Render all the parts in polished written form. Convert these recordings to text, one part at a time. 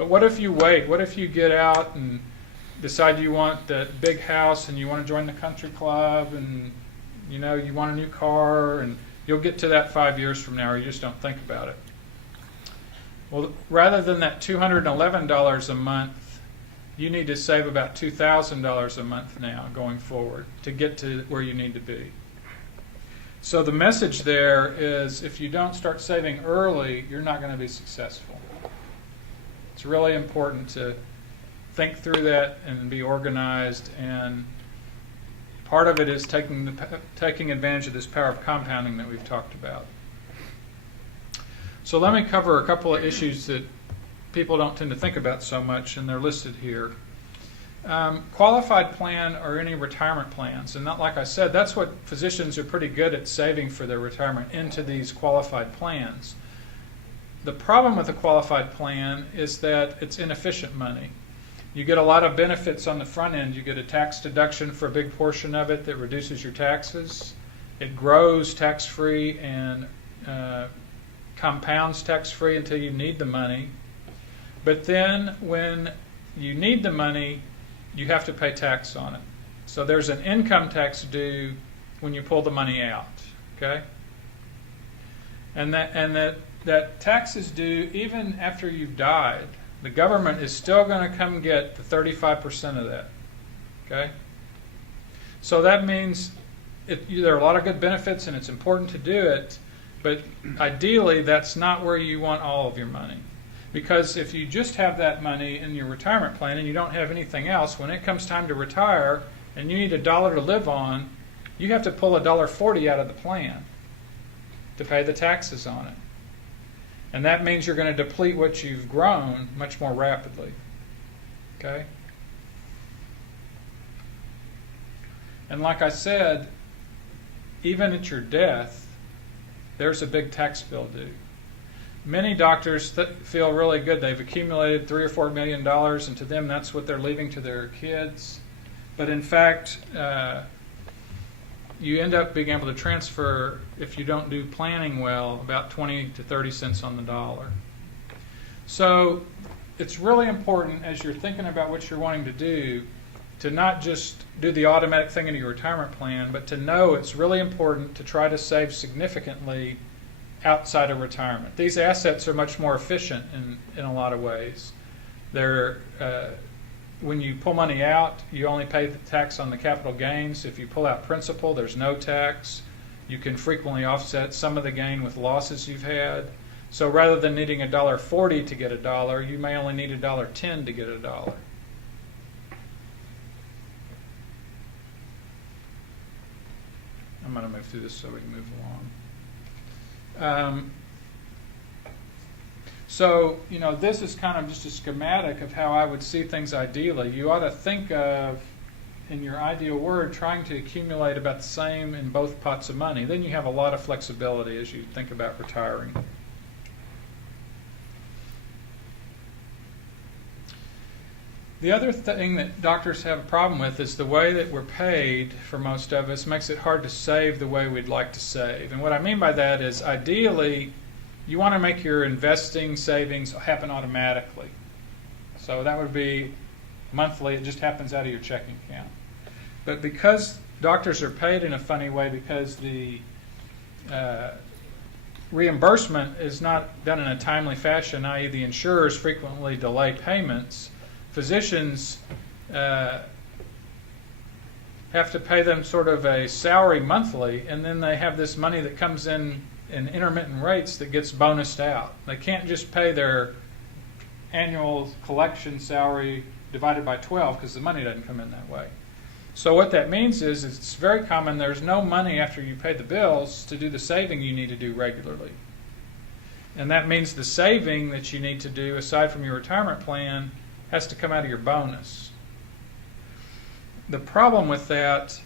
But what if you wait? What if you get out and decide you want that big house and you want to join the country club and you want a new car, and you'll get to that 5 years from now, or you just don't think about it. Well, rather than that $211 a month, you need to save about $2,000 a month now going forward to get to where you need to be. So the message there is, if you don't start saving early, you're not going to be successful. It's really important to think through that and be organized, and part of it is taking advantage of this power of compounding that we've talked about. So let me cover a couple of issues that people don't tend to think about so much, and they're listed here. Qualified plan or any retirement plans, and like I said, that's what physicians are pretty good at, saving for their retirement into these qualified plans. The problem with a qualified plan is that it's inefficient money. You get a lot of benefits on the front end. You get a tax deduction for a big portion of it that reduces your taxes. It grows tax-free and compounds tax-free until you need the money. But then when you need the money, you have to pay tax on it. So there's an income tax due when you pull the money out, okay? And that tax is due even after you've died. The government is still going to come get the 35% of that, okay? So that means there are a lot of good benefits and it's important to do it, but ideally that's not where you want all of your money. Because if you just have that money in your retirement plan and you don't have anything else, when it comes time to retire and you need $1 to live on, you have to pull $1.40 out of the plan to pay the taxes on it. And that means you're going to deplete what you've grown much more rapidly. Okay? And like I said, even at your death, there's a big tax bill due. Many doctors feel really good. They've accumulated $3 or $4 million, and to them that's what they're leaving to their kids. But in fact, you end up being able to transfer, if you don't do planning well, about 20 to 30 cents on the dollar. So it's really important, as you're thinking about what you're wanting to do, to not just do the automatic thing in your retirement plan, but to know it's really important to try to save significantly outside of retirement. These assets are much more efficient in a lot of ways. They're when you pull money out, you only pay the tax on the capital gains. If you pull out principal, there's no tax. You can frequently offset some of the gain with losses you've had. So rather than needing $1.40 to get $1, you may only need $1.10 to get $1. I'm going to move through this so we can move along. So, this is kind of just a schematic of how I would see things ideally. You ought to think of, in your ideal word, trying to accumulate about the same in both pots of money. Then you have a lot of flexibility as you think about retiring. The other thing that doctors have a problem with is the way that we're paid, for most of us, makes it hard to save the way we'd like to save. And what I mean by that is, ideally, you want to make your investing savings happen automatically. So that would be monthly. It just happens out of your checking account. But because doctors are paid in a funny way, because the reimbursement is not done in a timely fashion, i.e. the insurers frequently delay payments, physicians have to pay them sort of a salary monthly, and then they have this money that comes in intermittent rates that gets bonused out. They can't just pay their annual collection salary divided by 12 because the money doesn't come in that way. So what that means is it's very common there's no money after you pay the bills to do the saving you need to do regularly. And that means the saving that you need to do aside from your retirement plan has to come out of your bonus. The problem with that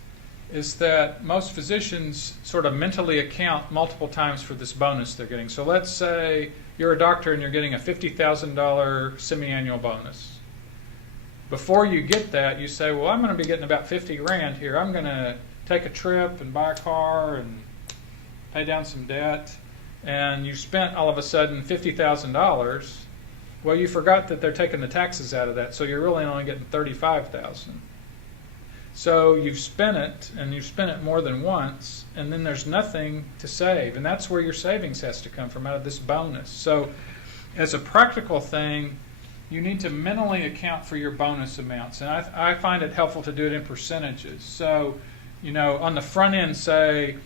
is that most physicians sort of mentally account multiple times for this bonus they're getting. So let's say you're a doctor and you're getting a $50,000 semi-annual bonus. Before you get that, you say, well, I'm going to be getting about 50 grand here. I'm going to take a trip and buy a car and pay down some debt. And you spent all of a sudden $50,000. Well, you forgot that they're taking the taxes out of that, so you're really only getting $35,000. So you've spent it, and you've spent it more than once, and then there's nothing to save, and that's where your savings has to come from, out of this bonus. So as a practical thing, you need to mentally account for your bonus amounts, and I find it helpful to do it in percentages. So, on the front end, say,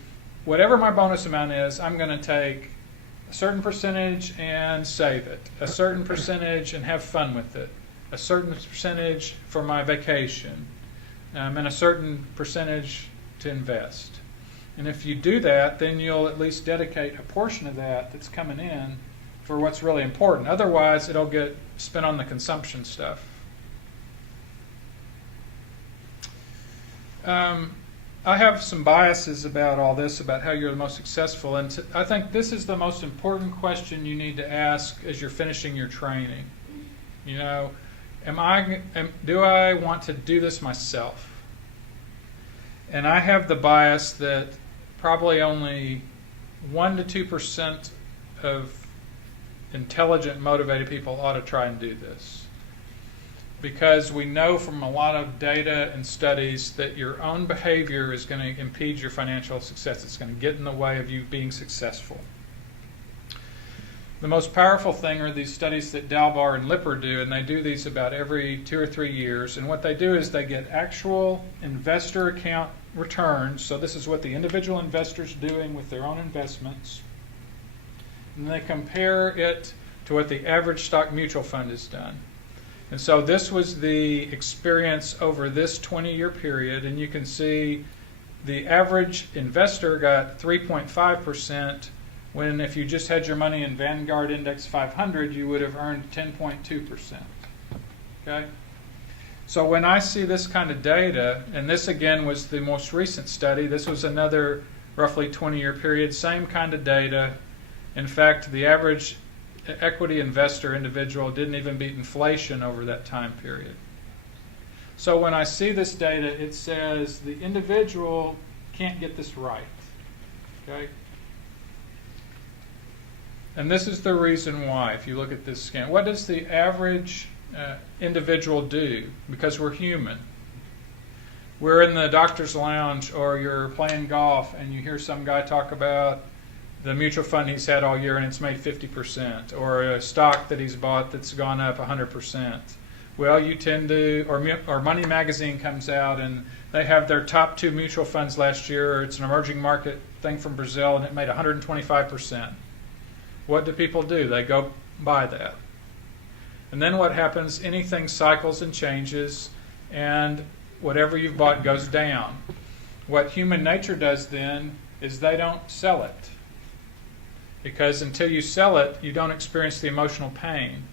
whatever my bonus amount is, I'm going to take a certain percentage and save it, a certain percentage and have fun with it, a certain percentage for my vacation, and a certain percentage to invest. And if you do that, then you'll at least dedicate a portion of that that's coming in for what's really important. Otherwise, it'll get spent on the consumption stuff. I have some biases about all this, about how you're the most successful, and I think this is the most important question you need to ask as you're finishing your training. Do I want to do this myself? And I have the bias that probably only 1% to 2% of intelligent, motivated people ought to try and do this. Because we know from a lot of data and studies that your own behavior is going to impede your financial success. It's going to get in the way of you being successful. The most powerful thing are these studies that Dalbar and Lipper do, and they do these about every 2 or 3 years. And what they do is they get actual investor account returns. So this is what the individual investor's doing with their own investments. And they compare it to what the average stock mutual fund has done. And so this was the experience over this 20-year period, and you can see the average investor got 3.5%, when if you just had your money in Vanguard Index 500, you would have earned 10.2%. Okay? So when I see this kind of data, and this again was the most recent study, this was another roughly 20-year period, same kind of data. In fact, the average equity investor individual didn't even beat inflation over that time period. So when I see this data, it says the individual can't get this right. Okay? And this is the reason why, if you look at this scan. What does the average individual do? Because we're human. We're in the doctor's lounge, or you're playing golf and you hear some guy talk about the mutual fund he's had all year and it's made 50%, or a stock that he's bought that's gone up 100%. Well, you tend to, or Money Magazine comes out and they have their top 2 mutual funds last year. It's an emerging market thing from Brazil and it made 125%. What do people do? They go buy that. And then what happens? Anything cycles and changes, and whatever you've bought goes down. What human nature does then is they don't sell it. Because until you sell it, you don't experience the emotional pain.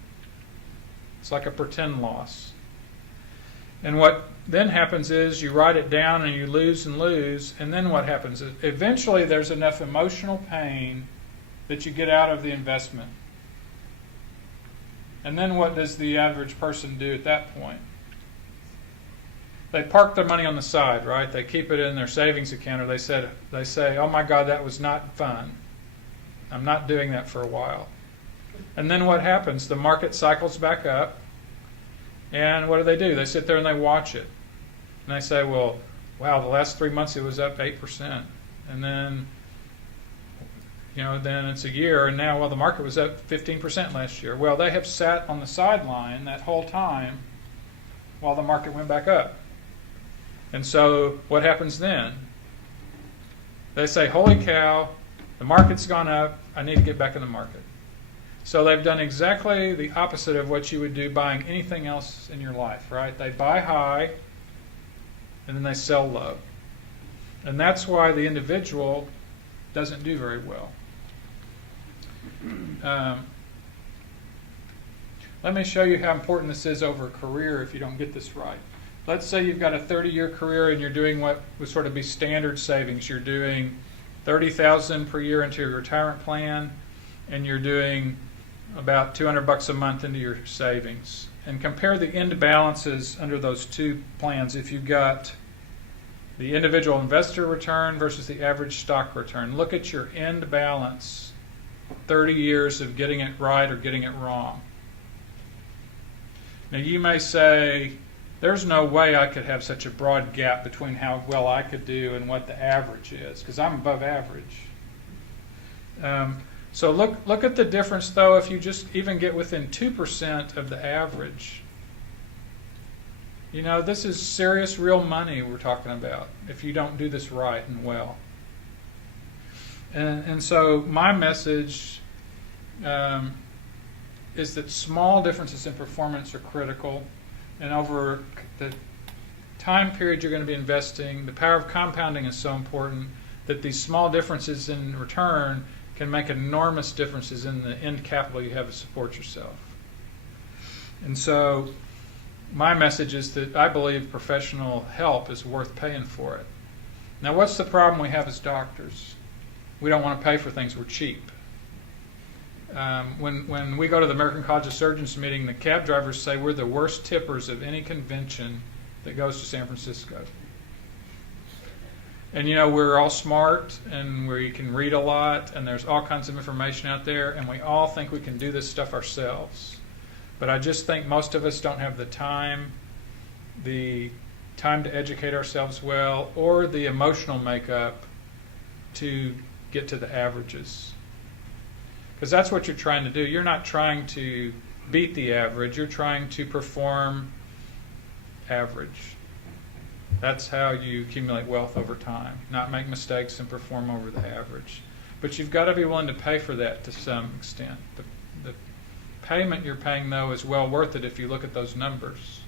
It's like a pretend loss. And what then happens is you write it down and you lose, and then what happens is eventually there's enough emotional pain that you get out of the investment. And then what does the average person do at that point? They park their money on the side, right? They keep it in their savings account, or they say, oh my God, that was not fun. I'm not doing that for a while. And then what happens? The market cycles back up, and what do? They sit there and they watch it. And they say, well, wow, the last 3 months it was up 8%. And then, then it's a year, and now, well, the market was up 15% last year. Well, they have sat on the sideline that whole time while the market went back up. And so what happens then? They say, holy cow, the market's gone up, I need to get back in the market. So they've done exactly the opposite of what you would do buying anything else in your life, right? They buy high, and then they sell low. And that's why the individual doesn't do very well. Let me show you how important this is over a career if you don't get this right. Let's say you've got a 30-year career and you're doing what would sort of be standard savings. You're doing $30,000 per year into your retirement plan, and you're doing about $200 a month into your savings. And compare the end balances under those two plans. If you've got the individual investor return versus the average stock return, look at your end balance, 30 years of getting it right or getting it wrong. Now you may say, there's no way I could have such a broad gap between how well I could do and what the average is, because I'm above average. So look at the difference, though, if you just even get within 2% of the average. You know, this is serious, real money we're talking about if you don't do this right and well. And so my message is that small differences in performance are critical, and over the time period you're going to be investing, the power of compounding is so important that these small differences in return can make enormous differences in the end capital you have to support yourself. And so my message is that I believe professional help is worth paying for it. Now, what's the problem we have as doctors? We don't want to pay for things we're cheap. When we go to the American College of Surgeons meeting, the cab drivers say we're the worst tippers of any convention that goes to San Francisco. And you know, we're all smart and we can read a lot and there's all kinds of information out there and we all think we can do this stuff ourselves. But I just think most of us don't have the time to educate ourselves well, or the emotional makeup to get to the averages. Because that's what you're trying to do. You're not trying to beat the average, you're trying to perform average. That's how you accumulate wealth over time, not make mistakes and perform over the average. But you've got to be willing to pay for that to some extent. The payment you're paying, though, is well worth it if you look at those numbers.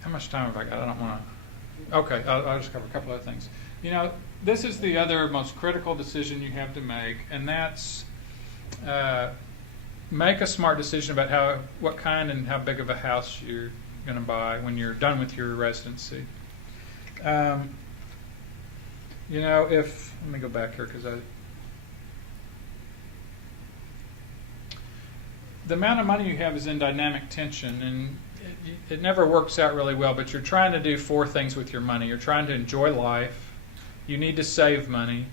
How much time have I got? I don't want to. Okay, I'll just cover a couple other things. You know, this is the other most critical decision you have to make, and that's make a smart decision about what kind and how big of a house you're going to buy when you're done with your residency. You know, let me go back here because the amount of money you have is in dynamic tension, and it never works out really well, but you're trying to do 4 things with your money. You're trying to enjoy life. You need to save money.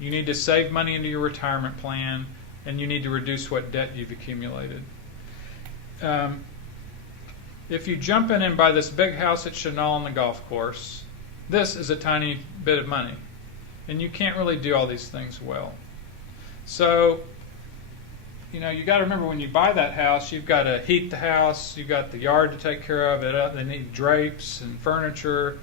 You need to save money into your retirement plan, and you need to reduce what debt you've accumulated. If you jump in and buy this big house at Chenal on the golf course, this is a tiny bit of money, and you can't really do all these things well. So, you know, you got to remember when you buy that house, you've got to heat the house, you've got the yard to take care of it, they need drapes and furniture,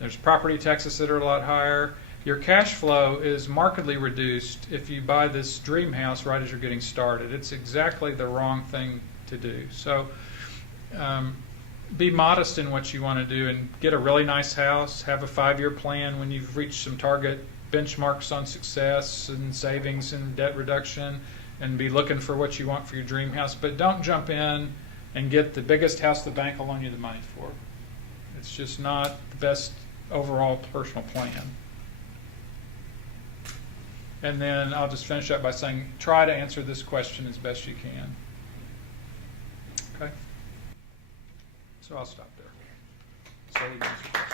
there's property taxes that are a lot higher. Your cash flow is markedly reduced if you buy this dream house right as you're getting started. It's exactly the wrong thing to do. So be modest in what you want to do and get a really nice house, have a 5-year plan when you've reached some target benchmarks on success and savings and debt reduction, and be looking for what you want for your dream house. But don't jump in and get the biggest house the bank will loan you the money for. It's just not the best overall personal plan. And then I'll just finish up by saying, try to answer this question as best you can. Okay? So I'll stop there. So we can answer questions.